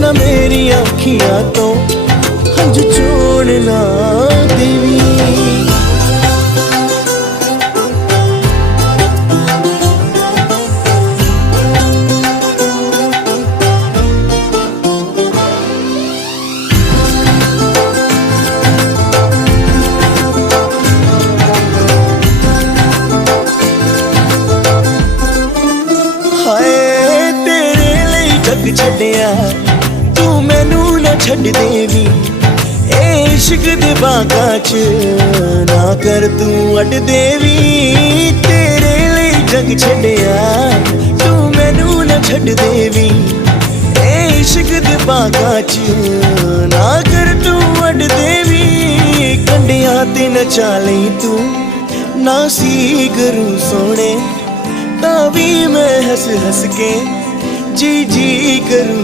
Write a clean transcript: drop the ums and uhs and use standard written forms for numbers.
ना मेरी अखियां तो हंझू छोड़ना देवी। जग छड्डिया तू मैनू ना छड्ड देवी, ए इश्क दे बागां च ना कर तू अड देवी। तेरे लिए जग छड्डिया तू मैनू ना छड्ड देवी, ए इश्क दे बागां च ना कर तू अड देवी। कंडियां ते नचा लई तू ना सी करूं सोने, तां भी मैं हस हस के जी जी करूं